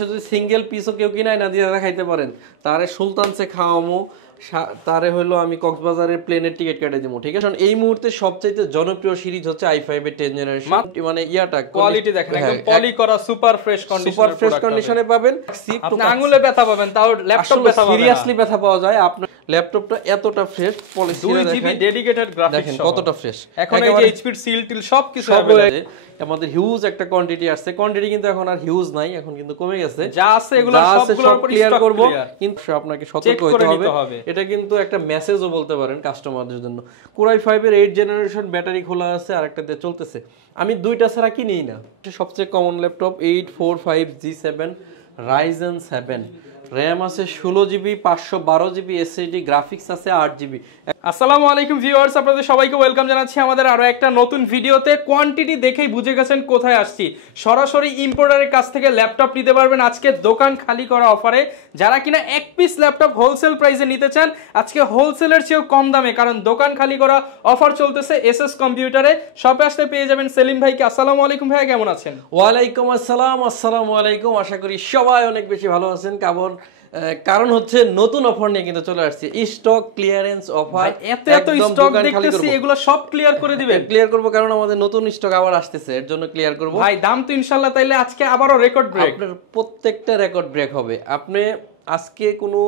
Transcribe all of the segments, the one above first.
যদি সিঙ্গেল পিসও কেউ কিনাই না দিয়ে খাইতে পারেন তারে সুলতানসে খাওয়ামো, তারে হলো আমি কক্সবাজারের প্লেনের টিকিট কেটে দিব। ঠিক আছে, এই মুহূর্তে সবচাইতে জনপ্রিয় সিরিজ হচ্ছে i5 এর 10 জেনারেশন। মানে ইয়াটা কোয়ালিটি দেখেন, একদম পলি করা সুপার ফ্রেশ কন্ডিশনে পাবেন। আপনি আঙ্গুলে ব্যথা পাবেন, তাও ল্যাপটপ ব্যথা পাবেন। সিরিয়াসলি ব্যথা পাওয়া যায়। আপনার ল্যাপটপটা এতটা fresh, policy 2GB dedicated graphics দেখেন কতটা ফ্রেশ। এখন এই যে এইচপি সিল টিল সবকিছু আমাদের হিউজ একটা কোয়ান্টিটি আসছে। কোয়ান্টিটি কিন্তু এখন আর হিউজ নাই, এখন কিন্তু কমে গেছে। যা আছে এগুলো সবগুলোর উপর ক্লিয়ার স্টক করব, কিন্তু আপনাকে সতর্ক হতে হবে। এটা কিন্তু একটা মেসেজও বলতে পারেন কাস্টমারদের জন্য। Core i5 এর 8 জেনারেশন ব্যাটারি খোলা আছে, আর একটাতে চলতেছে। আমি দুইটা ছাড়া কিনিই না। সবচেয়ে common laptop 845G7 Ryzen 7, RAM আছে 16GB, 512GB SSD, গ্রাফিক্স আছে 8GB। আসসালামু আলাইকুম ভিউয়ার্স, আপনাদের সবাইকে ওয়েলকাম জানাচ্ছি আমাদের আরো একটা নতুন ভিডিওতে। কোয়ান্টিটি দেখেই বুঝে গেছেন কোথায় আসছি। সরাসরি ইম্পোর্টারের কাছ থেকে ল্যাপটপ নিতে পারবেন আজকে দোকান খালি করা অফারে। যারা কিনা এক পিস ল্যাপটপ হোলসেল প্রাইসে নিতে চান, আজকে হোলসেলের চেয়েও কম দামে, কারণ দোকান খালি করা অফার চলতেছে এসএস কম্পিউটারে। শপে আসলে পেয়ে যাবেন সেলিম ভাইকে। আসসালামু আলাইকুম ভাই, কেমন আছেন? ওয়ালাইকুম আসসালাম। আসসালামু আলাইকুম। আশা করি সবাই অনেক বেশি ভালো আছেন। কারণ হচ্ছে নতুন অফার নিয়ে কিন্তু চলে আসছে, স্টক ক্লিয়ারেন্স অফার। এত স্টক দেখতেছি, এগুলো সব ক্লিয়ার করে দিবেন? ক্লিয়ার করব, কারণ আমাদের নতুন স্টক আবার আসতেছে, এর জন্য ক্লিয়ার করব ভাই। দাম তো ইনশাআল্লাহ তাইলে আজকে আবারো রেকর্ড ব্রেক। আপনার প্রত্যেকটা রেকর্ড ব্রেক হবে। আপনি আজকে কোনো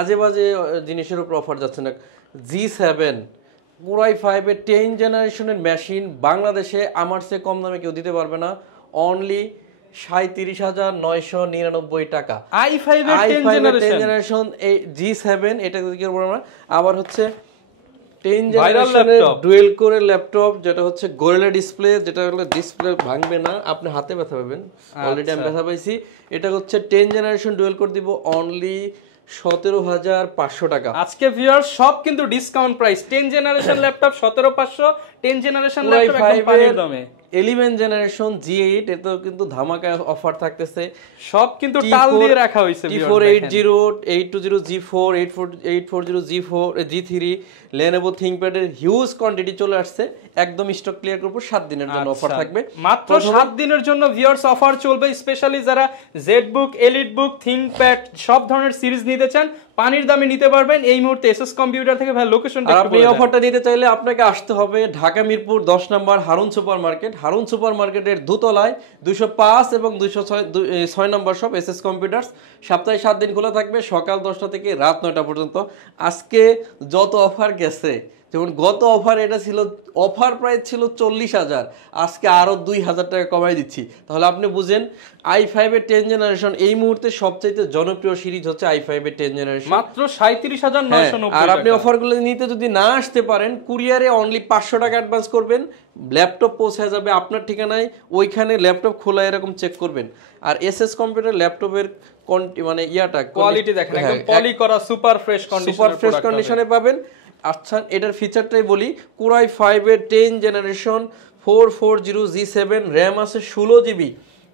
আজে বাজে জিনিসের উপর অফার যাচ্ছে না। G7 Core i5 এর 10 জেনারেশনের মেশিন বাংলাদেশে আমার চেয়ে কম দামে কেউ দিতে পারবে না। অনলি 37,999 টাকা। i5 এর 10 জেনারেশন এই G7, এটা কি বলবো আমরা। আবার হচ্ছে 10 জেনারেশনের ডুয়েল কোরের ল্যাপটপ, যেটা হচ্ছে গোরিলা ডিসপ্লে, যেটা হলো ডিসপ্লে ভাঙবে না, আপনি হাতে ব্যথা পাবেন। অলরেডি আমি ব্যথা পাইছি। এটা হচ্ছে 10 জেনারেশন ডুয়েল কোর দিব অনলি 17,500 টাকা। আজকে ভিউয়ার্স সব কিন্তু discount price. 10 generation laptop 17,500, 10 generation laptop একদম পানির দামে। 11 জেনারেশন G8, এতেও কিন্তু ধামাকা অফার থাকতেছে। সব কিন্তু টাল দিয়ে রাখা হইছে। T480, 820 G4, 840 G4, G3, Lenovo ThinkPad এর হিউজ কোয়ান্টিটি চলে আসছে। একদম স্টক ক্লিয়ার করব, 7 দিনের জন্য অফার থাকবে। মাত্র 7 দিনের জন্য ভিউয়ার্স অফার চলবে। স্পেশালি যারা জেটবুক, এলিটবুক, ThinkPad সব ধরনের সিরিজ নিতে চান, পানির দামে নিতে পারবেন এই মুহূর্তে এসএস কম্পিউটার থেকে। ভাই লোকেশনটা আপনি এই অফারটা নিতে চাইলে আপনাকে আসতে হবে ঢাকা মিরপুর 10 নম্বর Harun super market. Harun super মার্কেটের দোতলায় 205 এবং 206 নম্বর শপ এসএস কম্পিউটারস। সপ্তাহে 7 দিন খোলা থাকবে, সকাল 10টা থেকে রাত 9টা পর্যন্ত। আজকে যত অফার গেছে, যেমন গত অফার এটা ছিল, অফার প্রাইস ছিল 40,000, আজকে আরো 2,000 টাকা কমাই দিচ্ছি। তাহলে আপনি বুঝেন i5 এর 10 জেনারেশন এই মুহূর্তে সবচেয়ে জনপ্রিয় সিরিজ হচ্ছে i5 এর 10 জেনারেশন, মাত্র 37,990 আর আপনি অফারগুলো নিতে যদি না আসতে পারেন, কুরিয়ারে অনলি 500 টাকা অ্যাডভান্স করবেন, ল্যাপটপ পৌঁছে যাবে আপনার ঠিকানায়। ওইখানে ল্যাপটপ খোলা এরকম চেক করবেন। আর এসএস কম্পিউটার ল্যাপটপের মানে ইয়াটা কোয়ালিটি দেখেন, একদম পলি করা সুপার ফ্রেশ কন্ডিশনে পাবেন। আচ্ছা, এটার ফিচারটাই বলি। Core i5 এর 10 জেনারেশন 440G7, RAM আছে 16GB,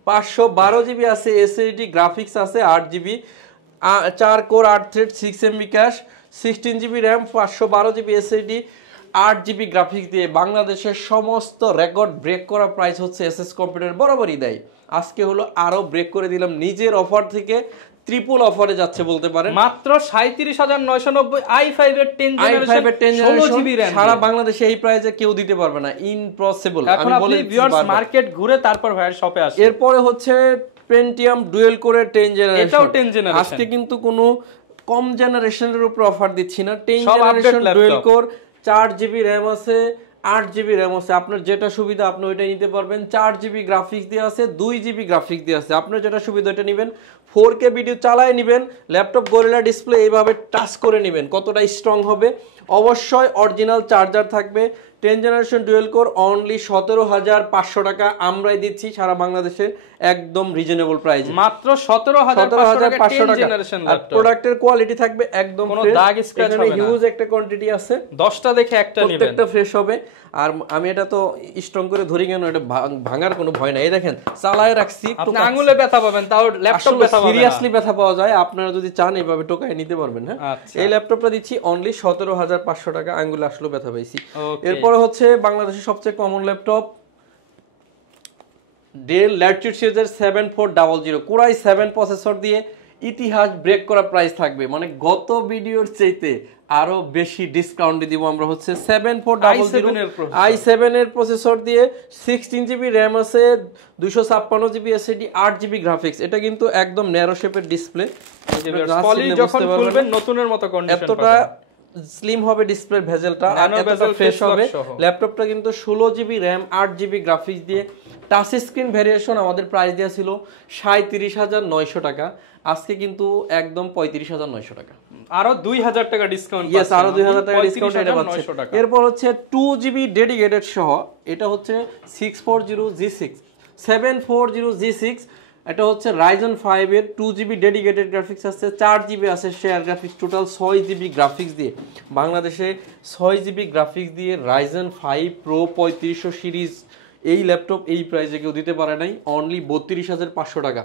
512GB আছে SSD, গ্রাফিক্স আছে 8GB, 4 core 8 thread, 6MB cash, 16GB RAM, 512GB SSD, 8GB graphics দিয়ে বাংলাদেশের সমস্ত রেকর্ড ব্রেক করা প্রাইস হচ্ছে এসএস কম্পিউটার বরাবরই দেয়। আজকে হলো আরো ব্রেক করে দিলাম নিজের অফার থেকে, ট্রিপল অফারে যাচ্ছে বলতে পারেন। মাত্র 37,990 i5 এর 10 জেনারেশন 16GB RAM সারা বাংলাদেশে এই প্রাইসে কেউ দিতে পারবে না, ইম্পসিবল। আমি বলি ভিউয়ার্স মার্কেট ঘুরে তারপর ভাইয়ের শপে আসুন। এরপরে হচ্ছে Pentium ডুয়েল কোরের 10 জেনারেশন, এটাও 10 জেনারেশন। আজকে কিন্তু কোনো কম জেনারেশনের উপর অফার দিচ্ছি না। 10 generation dual core, 4GB RAM আছে, 8GB RAM আছে। আপনার যেটা সুবিধা আপনি ওইটাই নিতে পারবেন। 4GB গ্রাফিক্স দিয়ে আছে, 2GB গ্রাফিক্স দিয়ে আছে। আপনার যেটা সুবিধা ওইটা নেবেন। 4K ভিডিও চালায় নেবেন। ল্যাপটপ গোরিলা ডিসপ্লে এইভাবে টাচ করে নেবেন, কতটা স্ট্রং হবে। অবশ্যই অরিজিনাল চার্জার থাকবে। 10 জেনারেশন ডুয়েল কোর অনলি 17,500 টাকা আমরাই দিচ্ছি সারা বাংলাদেশে, একদম রিজনেবল প্রাইস, মাত্র 17,500 টাকা জেনারেশন ল্যাপটপ। প্রোডাক্টের কোয়ালিটি থাকবে একদম কোনো দাগ স্ক্র্যাচ হবে না। হিউজ একটা কোয়ান্টিটি আছে, 10টা দেখে একটা নেবেন, প্রত্যেকটা ফ্রেশ হবে। আর আমি এটা তো স্ট্রং করে ধরি কেন, এটা ভাঙার কোনো ভয় নাই। এই দেখেন চালায় রাখছি, আপনি আঙ্গুলে ব্যথা পাবেন, তাও ল্যাপটপ ব্যথা পাবেন। সিরিয়াসলি ব্যথা পাওয়া যায়। আপনারা যদি চান এইভাবে টোকায় নিতে পারবেন। হ্যাঁ, এই ল্যাপটপটা দিচ্ছি অনলি 17,500 টাকা। আঙ্গুলে আসলে ব্যথা পাইছি। এরপরে হচ্ছে বাংলাদেশের সবচেয়ে কমন ল্যাপটপ ডেল ল্যাটিটিউড সিরিজের 7400 কোরাই 7 প্রসেসর দিয়ে ইতিহাস ব্রেক করা প্রাইস থাকবে, মানে গত ভিডিওর চাইতে আরো বেশি ডিসকাউন্ট দিব আমরা। হচ্ছে 7400 i7 এর প্রসেসর দিয়ে 16 GB র্যাম আছে, 256 GB এসএসডি, 8 GB গ্রাফিক্স। এটা কিন্তু একদম ন্যারো শেপের ডিসপ্লে, যখন খুলবেন নতুনের মতো কন্ডিশন পাবেন। এতটা স্লিম হবে ডিসপ্লে ভেজেলটা, আর এতটা ফ্রেশ হবে। ল্যাপটপটা কিন্তু 16 GB র্যাম 8 GB গ্রাফিক্স দিয়ে টাচ স্ক্রিন ভেরিয়েশন। আমাদের প্রাইস দেওয়া ছিল 37,900 টাকা, আজকে কিন্তু একদম 35,900 টাকা, আরো 2000 টাকা ডিসকাউন্ট। ইয়েস, আরো 2000 টাকা ডিসকাউন্ট এটা পাচ্ছে। এরপর হচ্ছে 2 GB ডেডিকেটেড সহ, এটা হচ্ছে 640G6 740G6। এটা হচ্ছে Ryzen 5 এর 2 GB ডেডিকেটেড গ্রাফিক্স আছে, 4 GB আছে share graphics, total 6 GB graphics দিয়ে বাংলাদেশে 6 GB গ্রাফিক্স দিয়ে Ryzen 5 Pro 3500 সিরিজ এই ল্যাপটপ এই প্রাইসে কেউ দিতে পারে নাই, অনলি 32,500 টাকা।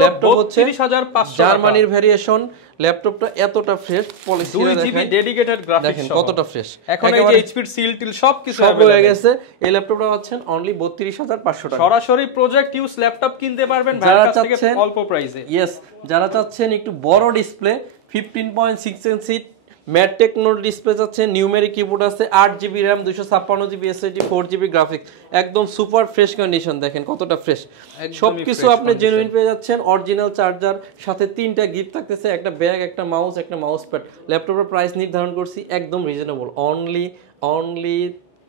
ল্যাপটপ হচ্ছে 32,500 জার্মানির ভেরিয়েশন। ল্যাপটপটা এতটা fresh, policy 2 GB dedicated graphics দেখেন কতটা ফ্রেশ। এখন এই যে এইচপি সিল টিল সবকিছু সব হয়ে গেছে। এই ল্যাপটপটা পাচ্ছেন অনলি 32,500 টাকা। সরাসরি প্রজেক্ট ইউজ ল্যাপটপ কিনতে পারবেন ভাইয়ের কাছ থেকে অল্প প্রাইসে। ইয়েস, যারা চাচ্ছেন একটু বড় display 15.6 inch matte techno display আছে, নিউমেরিক কিবোর্ড আছে, 8 GB RAM, 256 GB SSD, 4 GB graphics, একদম সুপার ফ্রেশ কন্ডিশন। দেখেন কতটা ফ্রেশ, সবকিছু আপনি জেনুইন পেয়ে যাচ্ছেন। অরিজিনাল চার্জার, সাথে 3টা গিফট থাকতেছে, একটা ব্যাগ, একটা মাউস, একটা মাউস প্যাড। ল্যাপটপের প্রাইস নির্ধারণ করছি একদম রিজনেবল, অনলি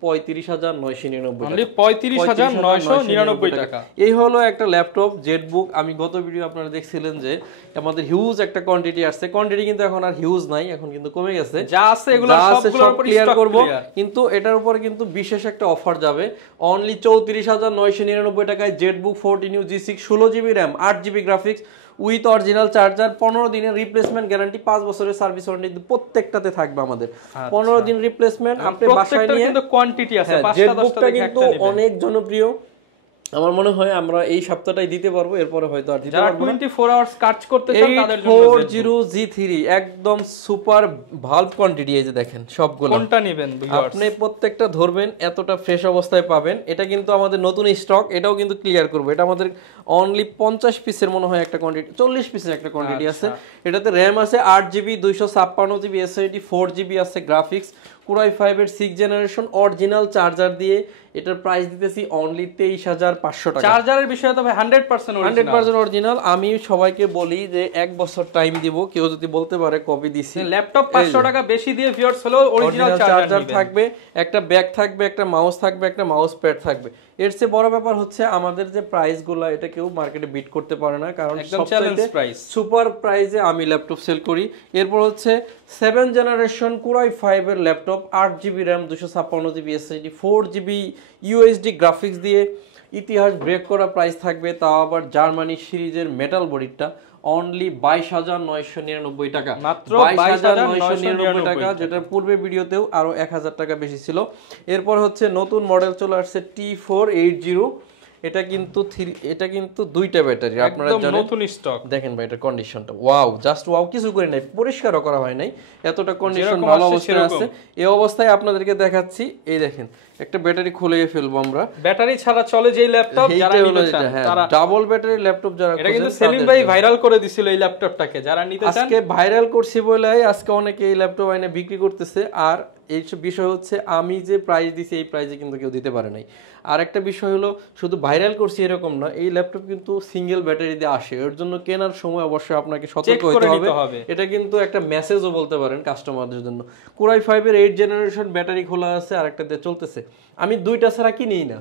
35,999 টাকা। এই হলো একটা ল্যাপটপ জেটবুক। আমি গত ভিডিও আপনারা দেখছিলেন যে আমাদের হিউজ একটা কোয়ান্টিটি আসছে, কোয়ান্টিটি কিন্তু এখন আর হিউজ নাই, এখন কিন্তু কমে গেছে। যা আছে এগুলো সবগুলোর উপর ক্লিয়ার স্টক করব, কিন্তু এটার উপরে কিন্তু বিশেষ একটা অফার যাবে। অনলি 34,999 টাকায় Jetbook 14U G6 16 GB RAM 8 GB graphics with original charger, 15 দিনের রিপ্লেসমেন্ট গ্যারান্টি, 5 বছরের সার্ভিস ওয়ারেন্টি প্রত্যেকটাতে থাকবে আমাদের। 15 দিন রিপ্লেসমেন্ট, আপনি বাসায় নিয়ে কিন্তু কোয়ান্টিটি আছে 5টা 10টা কিন্তু অনেক জনপ্রিয়। আমার মনে হয় আমরা এই সপ্তাহটাই দিতে পারবো, এরপরে হয়তো আর দিতে পারবো না। 24 আওয়ার্স কাজ করতে চান তাদের জন্য 40G3 একদম সুপার ভালভ কোয়ান্টিটি। এই যে দেখেন সবগুলো, কোনটা নেবেন আপনি প্রত্যেকটা ধরবেন, এতটা ফ্রেশ অবস্থায় পাবেন। এটা কিন্তু আমাদের নতুন স্টক, এটাও কিন্তু ক্লিয়ার করব। এটা আমাদের অনলি 50 পিসের মনে হয় একটা কোয়ান্টিটি, 40 পিসের একটা কোয়ান্টিটি আছে। এটাতে র্যাম আছে 8 GB 256 GB এসএসডি, 4 GB আছে গ্রাফিক্স, কোরাই 5 এর 6 জেনারেশন, অরিজিনাল চার্জার দিয়ে এটার প্রাইস দিতেছি অনলি 23,500 টাকা। চার্জারের বিষয়ে তবে 100% অরিজিনাল। আমি সবাইকে বলি যে 1 বছর টাইম দিব, কেউ যদি বলতে পারে কপি দিছি। ল্যাপটপ 500 টাকা বেশি দিয়ে ভিউয়ার্স হলো অরিজিনাল চার্জার থাকবে, একটা ব্যাগ থাকবে, একটা মাউস থাকবে, একটা মাউস প্যাড থাকবে। এর চেয়ে বড় ব্যাপার হচ্ছে আমাদের যে প্রাইসগুলো, এটা কেউ মার্কেটে বিট করতে পারে না, কারণ একদম চ্যালেঞ্জ প্রাইস, সুপার প্রাইসে আমি ল্যাপটপ সেল করি। এরপর হচ্ছে 7 জেনারেশন কোরাই 5 এর laptop, 8 GB RAM, 256 GB SSD, 4 GB USD graphics দিয়ে ইতিহাস ব্রেক করা প্রাইস থাকবে, তাও আবার জার্মানি সিরিজের মেটাল বডিটা, অনলি 22,999 টাকা, মাত্র 22,999 টাকা, যেটা পূর্বে ভিডিওতেও আরো 1,000 টাকা বেশি ছিল। এরপর হচ্ছে নতুন মডেল চলে আসছে T480। এটা কিন্তু দুইটা ব্যাটারি, আপনারা জানেন নতুন স্টক। দেখেন ভাই এটা কন্ডিশনটা ওয়াও, জাস্ট ওয়াও, কিছু করে নাই, পরিষ্কারও করা হয় নাই, এতটা কন্ডিশন ভালো অবস্থায় আছে। এই অবস্থায় আপনাদেরকে দেখাচ্ছি, এই দেখেন একটা ব্যাটারি খুলে ফেলবো আমরা। ব্যাটারি ছাড়া চলে যেই ল্যাপটপ, যারা নিতে চান তারা ডাবল ব্যাটারি ল্যাপটপ যারা, এটা কিন্তু সেলিম ভাই ভাইরাল করে দিছিল এই ল্যাপটপটাকে, যারা নিতে চান আজকে ভাইরাল করছি বলে আজকে অনেকে এই ল্যাপটপ আইনে বিক্রি করতেছে। আর এই বিষয় হচ্ছে আমি যে প্রাইস দিছি এই প্রাইসে কিন্তু কেউ দিতে পারে নাই। আর একটা বিষয় হলো শুধু ভাইরাল করছি এরকম না, এই ল্যাপটপ কিন্তু সিঙ্গেল ব্যাটারি দিয়ে আসে, এর জন্য কেনার সময় অবশ্যই আপনাকে সতর্ক হতে হবে। এটা কিন্তু একটা মেসেজও বলতে পারেন কাস্টমারদের জন্য। কোরাই 5 এর 8 জেনারেশন ব্যাটারি খোলা আছে, আর একটা দিয়ে চলতেছে। আমি দুইটা ছাড়া কিনিই না,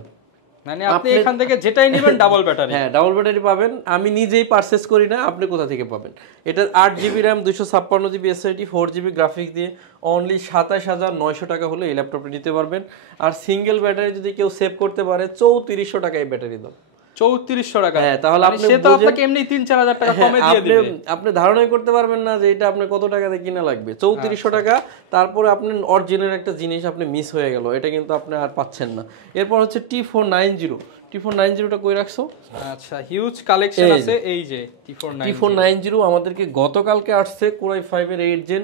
মানে আপনি এখান থেকে যেটাই নেবেন ডাবল ব্যাটারি, হ্যাঁ ডাবল ব্যাটারি পাবেন। আমি নিজেই পারচেজ করি না, আপনি কোথা থেকে পাবেন? এটা 8 GB RAM, 256 GB SSD, 4 GB graphics দিয়ে অনলি 27,900 টাকা হলে এই ল্যাপটপটা নিতে পারবেন। আর সিঙ্গেল ব্যাটারি যদি কেউ সেভ করতে পারে 3400 টাকায় ব্যাটারি দাও, 3400 টাকা। হ্যাঁ, তাহলে আপনি সে তো আপনাকে এমনি 3-4,000 টাকা কমে দিয়ে দিবে। আপনি ধারণাই করতে পারবেন না যে এটা আপনি কত টাকা দিয়ে কিনা লাগবে, 3400 টাকা। তারপরে আপনি অরিজিনাল একটা জিনিস আপনি মিস হয়ে গেল, এটা কিন্তু আপনি আর পাচ্ছেন না। এরপর হচ্ছে T490টা কই রাখছো? আচ্ছা, হিউজ কালেকশন আছে। এই যে T490 আমাদেরকে গতকালকে আসছে, কোরাই 5 এর 8 gen,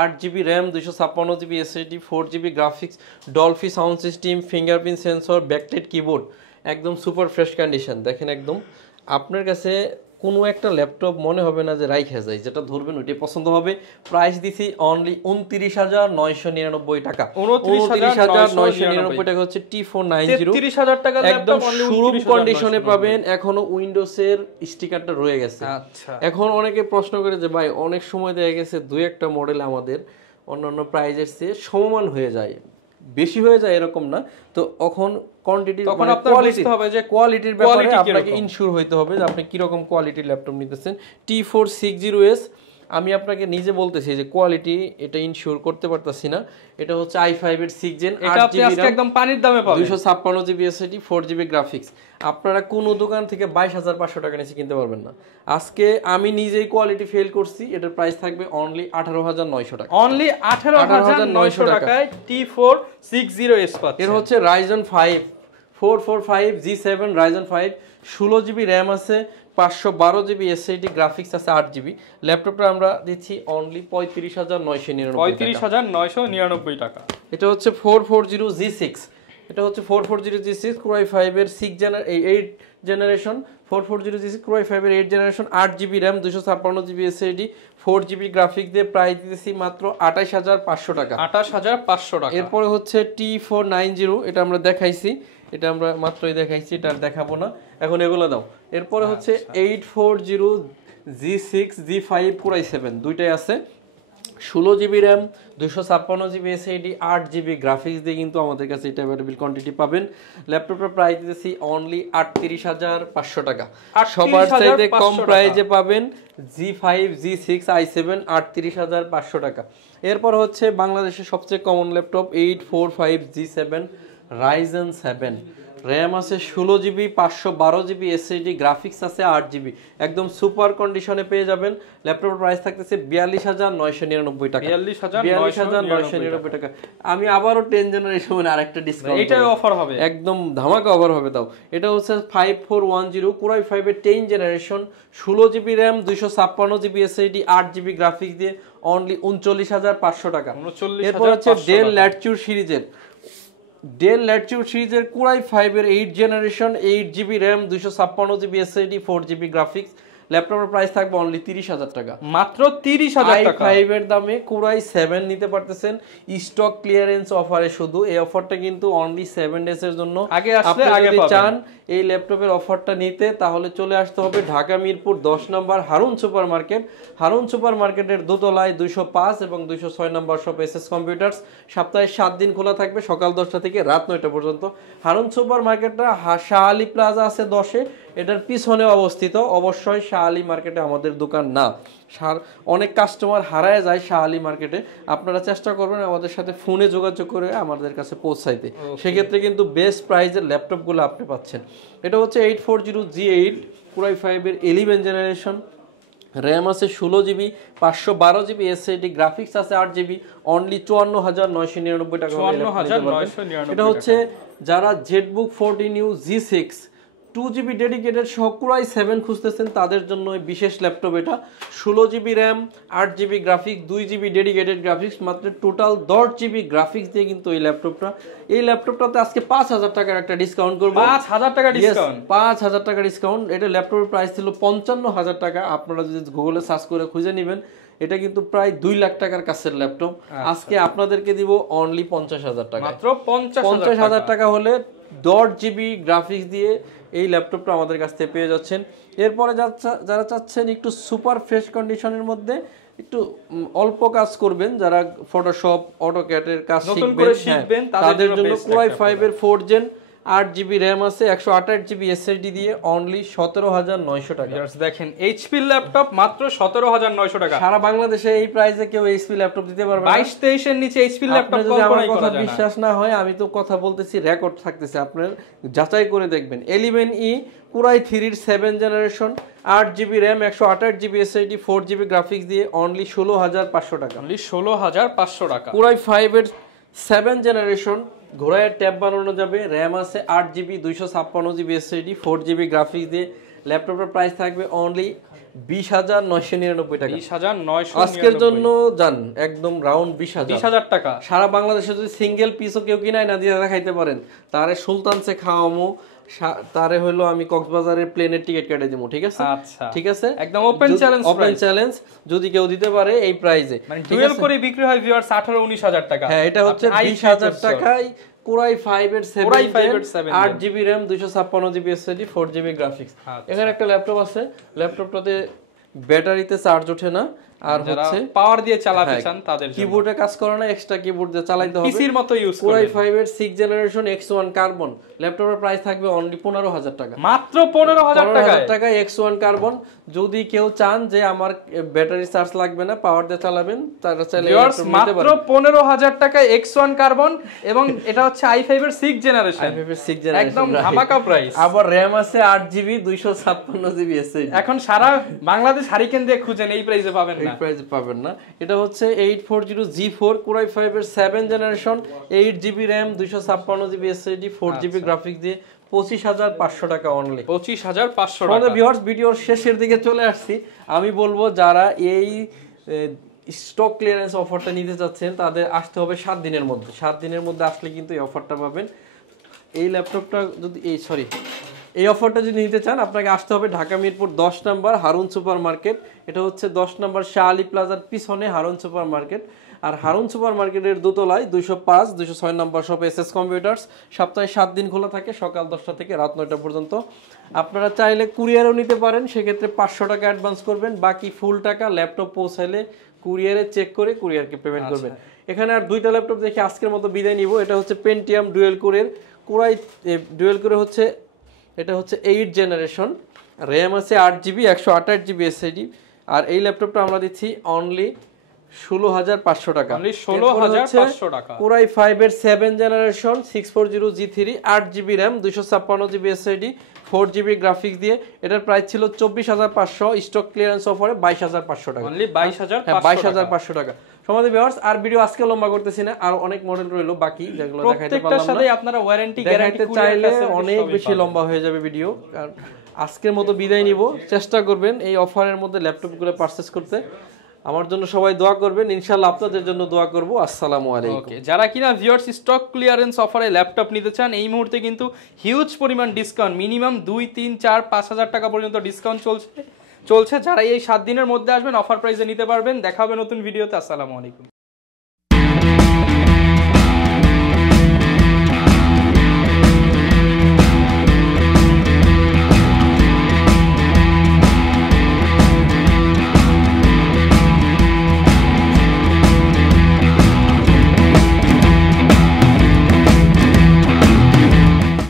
8 GB RAM, 256 GB SSD, 4 GB graphics, Dolby sound system, fingerprint sensor, backlight keyboard, একদম সুপার ফ্রেশ কন্ডিশন। দেখেন একদম আপনার কাছে কোনো একটা ল্যাপটপ মনে হবে না যে রাইখা যায়, যেটা ধরবেন ওইটাই পছন্দ হবে। প্রাইস দিছি অনলি 29,999 টাকা। 29,999 টাকা হচ্ছে T490। 33,000 টাকা একদম ল্যাপটপ শোরুম কন্ডিশনে পাবেন। এখনো উইন্ডোজের স্টিকারটা রয়ে গেছে। আচ্ছা, এখন অনেকে প্রশ্ন করে যে ভাই অনেক সময় দেখা গেছে দুই একটা মডেল আমাদের অন্যান্য প্রাইজের চেয়ে সমমান হয়ে যায়, বেশি হয়ে যায় এরকম না। তো এখন কোয়ান্টিটি তখন আপনার বুঝতে হবে যে কোয়ালিটির ব্যাপারে quality আপনাকে কিরকম। ইনশিওর হইতে হবে যে আপনি কিরকম কোয়ালিটির ল্যাপটপ নিতেছেন। T460S আমি আপনাকে নিজে বলতেছি যে কোয়ালিটি এটা ইনশিওর করতে পারতাছি না। এটা হচ্ছে i5 এর 6 জেন, এটা আপনি আজকে একদম পানির দামে পাবেন। 256 জিবি এসএসডি, 4 জিবি গ্রাফিক্স। আপনারা কোনো দোকান থেকে 22,500 টাকা নিচে কিনতে পারবেন না। আজকে আমি নিজেই কোয়ালিটি ফেল করছি, এটার প্রাইস থাকবে অনলি 18,900 টাকা। অনলি 18,900 টাকায় T460S পাচ্ছেন। এর হচ্ছে Ryzen 5 445 G7 Ryzen 5, 16 GB RAM আছে, 512 জিবি এসএসডি, গ্রাফিক্স আছে 8 জিবি। ল্যাপটপটা আমরা দিচ্ছি অনলি 35,999 টাকা। এটা হচ্ছে 440 G6, এটা হচ্ছে 440 G6 Core i5 এর 8 জেনারেশন, 440 G6 Core i5 এর 8 generation, 8 GB RAM, 256 GB SSD, 4 GB graphics দিয়ে প্রাইস দিতেছি মাত্র 28,500 টাকা। 28,500 টাকা। এরপরে হচ্ছে T490, এটা আমরা দেখাইছি, এটা আমরা মাত্রই দেখাইছি, এটা আর দেখাবো না এখন, এগুলো দাও। এরপরে হচ্ছে 840 G6 G5 Core i7, দুইটাই আছে, 16 GB RAM, 256 GB SSD, 8 GB graphics দিয়ে কিন্তু আমাদের কাছে এটা অ্যাভেলেবল কোয়ান্টিটি পাবেন। ল্যাপটপের প্রাইস দিতেছি অনলি 38,500 টাকা। সবার চাইতে কম প্রাইসে পাবেন G5 G6 i7 38,500 টাকা। এরপর হচ্ছে বাংলাদেশের সবচেয়ে common laptop 845 G7 Ryzen 7, RAM আছে 16 জিবি, 512 জিবি এসএসডি, গ্রাফিক্স আছে 8 জিবি, একদম সুপার কন্ডিশনে পেয়ে যাবেন। ল্যাপটপের প্রাইস থাকতেছে 42,999 টাকা। 42,999 টাকা। আমি আবারও 10 জেনারেশনের আরেকটা ডিসকাউন্ট, এটাই অফার হবে, একদম ধামাকা অফার হবে। দাও, এটা হচ্ছে 5410 Core i5 এর 10 generation, 16 GB RAM, 256 GB SSD, 8 GB graphics দিয়ে অনলি 39,500 টাকা। এরপর হচ্ছে ডেল ল্যাটিটিউড সিরিজের Core i5 এর 8 generation, 8 GB RAM, 256 GB SSD, 4 GB graphics. ল্যাপটপের প্রাইস থাকবে অনলি 30,000 টাকা। মাত্র 30,000 টাকা। i5 এর দামে Core i7 নিতে পারতেছেন স্টক ক্লিয়ারেন্স অফারে। শুধু এই অফারটা কিন্তু অনলি 7 ডেজ এর জন্য। আগে আসলে আপনি আগে যদি পাবেন। চান এই ল্যাপটপের অফারটা নিতে, তাহলে চলে আসতে হবে ঢাকা মিরপুর 10 নম্বর Harun super market. Harun super মার্কেটের দোতলায় 205 এবং 206 নম্বর শপ এসএস কম্পিউটার্স। সপ্তাহে 7 দিন খোলা থাকবে, সকাল 10টা থেকে রাত 9টা পর্যন্ত। হারুন সুপার মার্কেটটা শাহ আলী প্লাজা আছে 10-এ, এটার পিছনে অবস্থিত। অবশ্যই শাহ আলী মার্কেটে আমাদের দোকান না, অনেক কাস্টমার হারায় যায় শাহ আলী মার্কেটে। আপনারা চেষ্টা করবেন আমাদের সাথে ফোনে যোগাযোগ করে আমাদের কাছে পৌঁছাইতে, সেক্ষেত্রে কিন্তু বেস্ট প্রাইজের ল্যাপটপগুলো আপনি পাচ্ছেন। এটা হচ্ছে 840 G8 Core i5 এর 11 জেনারেশন, র্যাম আছে 16 জিবি, 512 জিবি এসএসডি, গ্রাফিক্স আছে 8 জিবি, অনলি 54,999 টাকা। 54,999। এটা হচ্ছে যারা Jetbook 14U G6 2 GB dedicated সহ Core i7 খুঁজতেছেন, তাদের জন্য বিশেষ ল্যাপটপ এটা। 16 GB RAM, 8 GB graphics, 2 GB dedicated graphics, মাত্র টোটাল 10 জিবি গ্রাফিক্স দিয়ে কিন্তু এই ল্যাপটপটাতে আজকে 5,000 টাকার একটা ডিসকাউন্ট করবো। 5,000 টাকা ডিসকাউন্ট। 5,000 টাকা ডিসকাউন্ট। এটা ল্যাপটপের প্রাইস ছিল 55,000 টাকা। আপনারা যদি গুগলে সার্চ করে খুঁজে নেবেন, এটা কিন্তু প্রায় 2 লাখ টাকার কাছের ল্যাপটপ। আজকে আপনাদেরকে দিব অনলি 50,000 টাকা। মাত্র 50,000 টাকা হলে 10 জিবি গ্রাফিক্স দিয়ে এই ল্যাপটপটা আমাদের কাছ থেকে পেয়ে যাচ্ছেন। এরপরে যারা চাচ্ছেন একটু সুপার ফ্রেশ কন্ডিশনের মধ্যে একটু অল্প কাজ করবেন, যারা ফটোশপ অটোক্যাডের কাজ শিখবেন, তাদের জন্য Core i5 এর 4 জেন, 8 জিবি র্যাম আছে, 128 জিবি এসএসডি দিয়ে অনলি 17,900 টাকা। দেখেন এইচপি ল্যাপটপ মাত্র 17,900 টাকা। সারা বাংলাদেশে এই প্রাইসে কেউ এইচপি ল্যাপটপ দিতে পারবে না। 22-23 এর নিচে এইচপি ল্যাপটপ কল্পনাই করা যায় না। বিশ্বাস না হয়, আমি তো কথা বলতেছি, রেকর্ড থাকতেছে, আপনারা যাচাই করে দেখবেন। 11E Core i3 এর 7 generation, 8 GB RAM, 128 GB SSD, 4 GB graphics দিয়ে অনলি 16,500 টাকা। অনলি 16,500 টাকা। Core i5 এর 7 জেনারেশন, ঘোড়ায় ট্যাব বানানো যাবে, র্যাম আছে 8 GB, 256 GB SSD, 4 GB graphics দিয়ে ল্যাপটপের প্রাইস থাকবে অনলি 20,999 টাকা। 20,999 আজকের জন্য জান একদম রাউন্ড 20,000 টাকা। সারা বাংলাদেশে যদি সিঙ্গেল পিসও কেউ কিনায় না দিয়ে দেখাইতে পারেন, তারে সুলতানসে খাওয়ামো তারে হলো আমি কক্সবাজারের প্লেনের টিকিট কেটে দিব, ঠিক আছে? আচ্ছা, ঠিক আছে, একদম ওপেন চ্যালেঞ্জ, ওপেন চ্যালেঞ্জ যদি কেউ দিতে পারে এই প্রাইজে, মানে ডুয়েল করে বিক্রি হয় ভিউয়ার্স 18-19 হাজার টাকা। হ্যাঁ, এটা হচ্ছে 20,000 টাকায় কোরাই 5 এর 8GB RAM 256GB SSD 4GB graphics. এখানে একটা ল্যাপটপ আছে, ল্যাপটপটাতে ব্যাটারিতে চার্জ ওঠে না, আর হচ্ছে পাওয়ার দিয়ে চালাতে চান তাদের জন্য কিবোর্ডে কাজ করে না, এক্সট্রা কিবোর্ড দিয়ে চালাতে হবে, পিসির মতো ইউজ করে। কোরাই 5 এর 6th জেনারেশন X1 কার্বন ল্যাপটপের প্রাইস থাকবে অনলি 15,000 টাকা, মাত্র 15,000 টাকায় X1 কার্বন। যদি কেউ চান যে আমার ব্যাটারি চার্জ লাগবে না, পাওয়ার দিয়ে চালাবেন, তারা চাইলে মাত্র 15,000 টাকায় X1 কার্বন, এবং এটা হচ্ছে i5 এর 6th জেনারেশন, একদম ধামাকা প্রাইস। আবার RAM আছে 8GB 256GB SSD। এখন সারা বাংলাদেশ হারিকেন দিয়ে খুঁজেন, এই প্রাইসে পাবেন না, এই প্রাইসে পাবেন না। এটা হচ্ছে 840G4 কোরাই 5 এর 7th generation 8GB RAM 256GB SSD 4GB graphics দিয়ে 25,500 টাকা অনলি, 25,500 টাকা। আমাদের ভিউয়ার্স ভিডিওর শেষের দিকে চলে আসছি, আমি বলবো যারা এই স্টক ক্লিয়ারেন্স অফারটা নিতে যাচ্ছেন তাদের আসতে হবে 7 দিনের মধ্যে। 7 দিনের মধ্যে আসলে কিন্তু এই অফারটা পাবেন। এই ল্যাপটপটা যদি এই অফারটা যদি নিতে চান আপনাকে আসতে হবে ঢাকা মিরপুর 10 নম্বর হারুন সুপার মার্কেট। এটা হচ্ছে 10 নম্বর শাহ আলী প্লাজার পিছনে হারুন সুপার মার্কেট। আর হারুন সুপার মার্কেটের দোতলায় 205, 206 নম্বর শপ SS কম্পিউটার্স। সপ্তাহে 7 দিন খোলা থাকে, সকাল 10টা থেকে রাত 9টা পর্যন্ত। আপনারা চাইলে কুরিয়ারও নিতে পারেন, সেক্ষেত্রে 500 টাকা অ্যাডভান্স করবেন, বাকি ফুল টাকা ল্যাপটপ পৌঁছাইলে কুরিয়ারে চেক করে কুরিয়ারকে পেমেন্ট করবেন। এখানে আর দুইটা ল্যাপটপ দেখে আজকের মতো বিদায় নিব। এটা হচ্ছে পেন্টিয়াম ডুয়েল কোরের কোরাই ডুয়েল কোরে হচ্ছে, এটা হচ্ছে 8th জেনারেশন, র্যাম আছে 8GB 128GB SSD। আর এই ল্যাপটপটা আমরা দিচ্ছি অনলি 16,500 টাকা, অনলি 16,500 টাকা। কোরাই 5 এর 7th generation 640G3 8GB RAM 256GB SSD 4GB graphics দিয়ে, এটার প্রাইস ছিল 24,500, স্টক ক্লিয়ারেন্স অফারে 22,500 টাকা, অনলি 22,500 টাকা। সমাধি ভিউয়ার্স, আর ভিডিও আজকে লম্বা করতেছি না, আর অনেক মডেল রইলো বাকি, যেগুলো দেখাইতে পারলাম না। প্রত্যেকটার সাথে আপনারা ওয়ারেন্টি গ্যারান্টি চাইলে অনেক বেশি লম্বা হয়ে যাবে ভিডিও। কারণ আজকের মতো বিদায় নিব, চেষ্টা করবেন এই অফারের মধ্যে ল্যাপটপগুলো পারচেজ করতে। আমার জন্য সবাই দোয়া করবেন, ইনশাআল্লাহ আপনাদের জন্য দোয়া করব। আসসালামু আলাইকুম। ওকে, যারা কিনা ভিউয়ার্স স্টক ক্লিয়ারেন্স অফারে ল্যাপটপ নিতে চান, এই মুহূর্তে কিন্তু হিউজ পরিমাণ ডিসকাউন্ট, মিনিমাম 2, 3, 4, 5,000 টাকা পর্যন্ত ডিসকাউন্ট চলছে। যারা এই 7 দিনের মধ্যে আসবেন অফার প্রাইসে নিতে পারবেন। দেখা হবে নতুন ভিডিওতে। আসসালামু আলাইকুম।